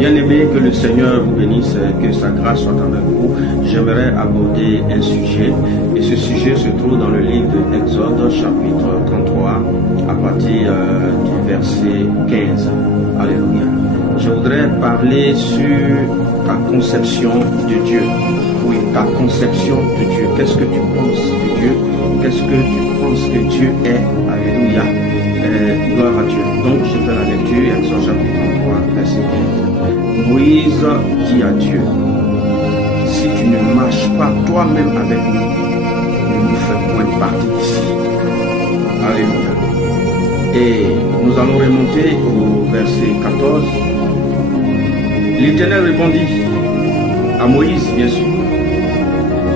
Bien-aimés, que le Seigneur vous bénisse, que sa grâce soit avec vous. J'aimerais aborder un sujet, et ce sujet se trouve dans le livre d'Exode, chapitre 33, à partir du verset 15. Alléluia. Je voudrais parler sur ta conception de Dieu. Oui, ta conception de Dieu. Qu'est-ce que tu penses de Dieu? Qu'est-ce que tu penses que Dieu est? Alléluia. Gloire à Dieu. Donc, je fais la lecture, Exode chapitre 33, verset 15. Moïse dit à Dieu, si tu ne marches pas toi-même avec nous, ne nous fais point partie d'ici. Alléluia. Et nous allons remonter au verset 14. L'Éternel répondit à Moïse, bien sûr,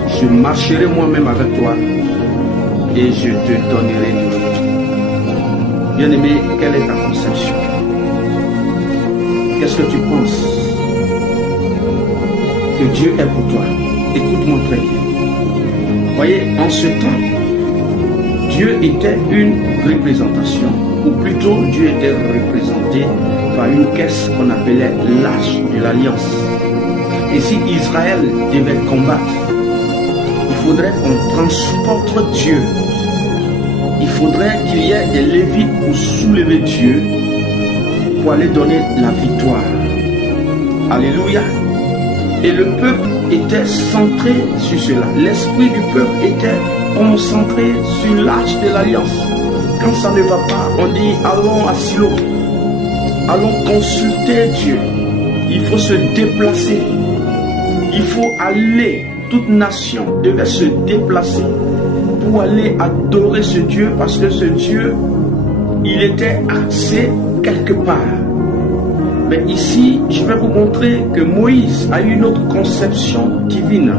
je marcherai moi-même avec toi et je te donnerai du fruit. Bien-aimé, quelle est ta conception? Qu'est-ce que tu penses que Dieu est pour toi? Écoute-moi très bien. Voyez, en ce temps, Dieu était une représentation, ou plutôt Dieu était représenté par une caisse qu'on appelait l'arche de l'Alliance. Et si Israël devait combattre, il faudrait qu'on transporte Dieu. Il faudrait qu'il y ait des Lévites pour soulever Dieu, pour aller donner la victoire. Alléluia. Et le peuple était centré sur cela. L'esprit du peuple était concentré sur l'arche de l'Alliance. Quand ça ne va pas, on dit allons à Silo. Allons consulter Dieu. Il faut se déplacer. Il faut aller. Toute nation devait se déplacer pour aller adorer ce Dieu, parce que ce Dieu, il était axé quelque part. Mais ici, je vais vous montrer que Moïse a une autre conception divine.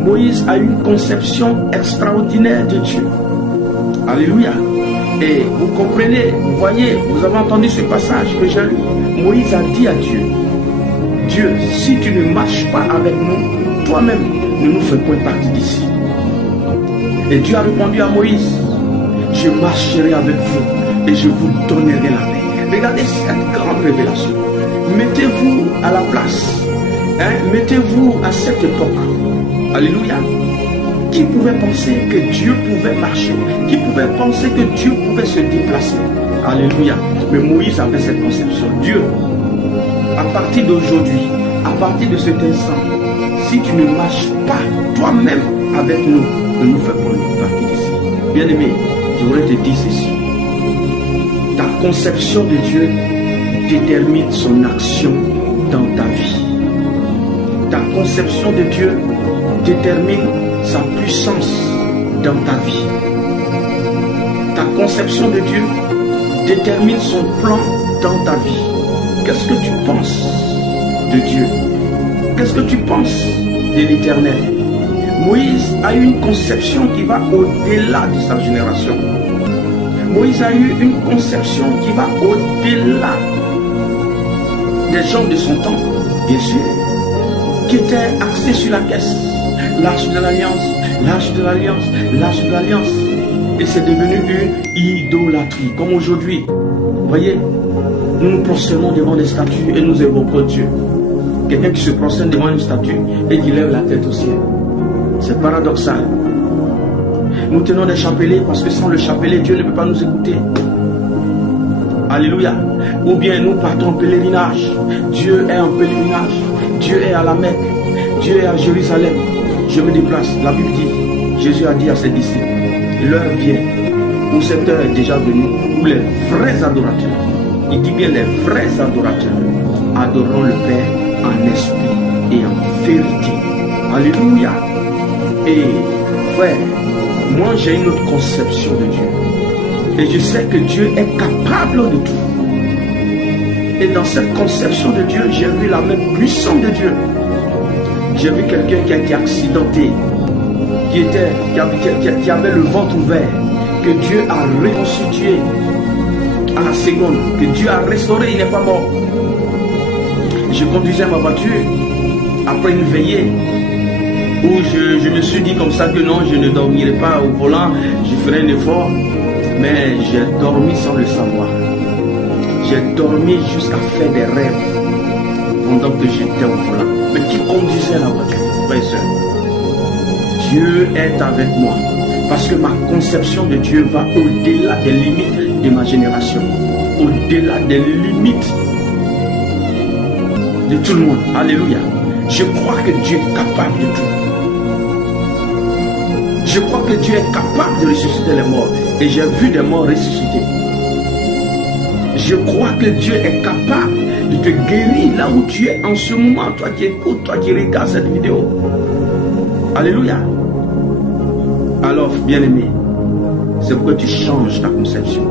Moïse a une conception extraordinaire de Dieu. Alléluia. Et vous comprenez, vous voyez, vous avez entendu ce passage que j'ai lu. Moïse a dit à Dieu, Dieu, si tu ne marches pas avec nous, toi-même, ne nous fais point partie d'ici. Et Dieu a répondu à Moïse, je marcherai avec vous et je vous donnerai la paix. Regardez cette grande révélation. Mettez-vous à la place. Mettez-vous à cette époque. Alléluia. Qui pouvait penser que Dieu pouvait marcher? Qui pouvait penser que Dieu pouvait se déplacer? Alléluia. Mais Moïse avait cette conception. Dieu, à partir d'aujourd'hui, à partir de cet instant, si tu ne marches pas toi-même avec nous, ne nous fais pas partie d'ici. Bien-aimé, je voudrais te dire ceci. Ta conception de Dieu détermine son action dans ta vie. Ta conception de Dieu détermine sa puissance dans ta vie. Ta conception de Dieu détermine son plan dans ta vie. Qu'est-ce que tu penses de Dieu? Qu'est-ce que tu penses de l'Éternel? Moïse a eu une conception qui va au-delà de sa génération. Moïse a eu une conception qui va au-delà des gens de son temps, bien sûr, qui étaient axés sur la caisse. L'arche de l'Alliance, l'arche de l'Alliance, l'arche de l'Alliance. Et c'est devenu une idolâtrie. Comme aujourd'hui, vous voyez, nous nous prosternons devant des statues et nous évoquons Dieu. Quelqu'un qui se prosterne devant une statue et qui lève la tête au ciel. C'est paradoxal. Nous tenons des chapelets parce que sans le chapelet, Dieu ne peut pas nous écouter. Alléluia. Ou bien nous partons en pèlerinage. Dieu est en pèlerinage. Dieu est à la Mecque. Dieu est à Jérusalem. Je me déplace. La Bible dit, Jésus a dit à ses disciples, l'heure vient, où cette heure est déjà venue, où les vrais adorateurs, il dit bien les vrais adorateurs, adoreront le Père en esprit et en vérité. Alléluia. Et frère, moi j'ai une autre conception de Dieu. Et je sais que Dieu est capable de tout. Et dans cette conception de Dieu, j'ai vu la main puissante de Dieu. J'ai vu quelqu'un qui a été accidenté, qui avait le ventre ouvert, que Dieu a reconstitué à la seconde, que Dieu a restauré, il n'est pas mort. Je conduisais ma voiture après une veillée où je me suis dit comme ça que non, je ne dormirai pas au volant, je ferai un effort, mais j'ai dormi sans le savoir. J'ai dormi jusqu'à faire des rêves. pendant que j'étais au volant, mais qui conduisait la voiture, frères et sœurs. Dieu est avec moi, parce que ma conception de Dieu va au-delà des limites de ma génération, au-delà des limites de tout le monde. Alléluia. Je crois que Dieu est capable de tout. Je crois que Dieu est capable de ressusciter les morts. Et j'ai vu des morts ressusciter. Je crois que Dieu est capable de te guérir là où tu es en ce moment. Toi qui écoutes, toi qui regardes cette vidéo. Alléluia. Alors, bien-aimé, c'est pourquoi tu changes ta conception.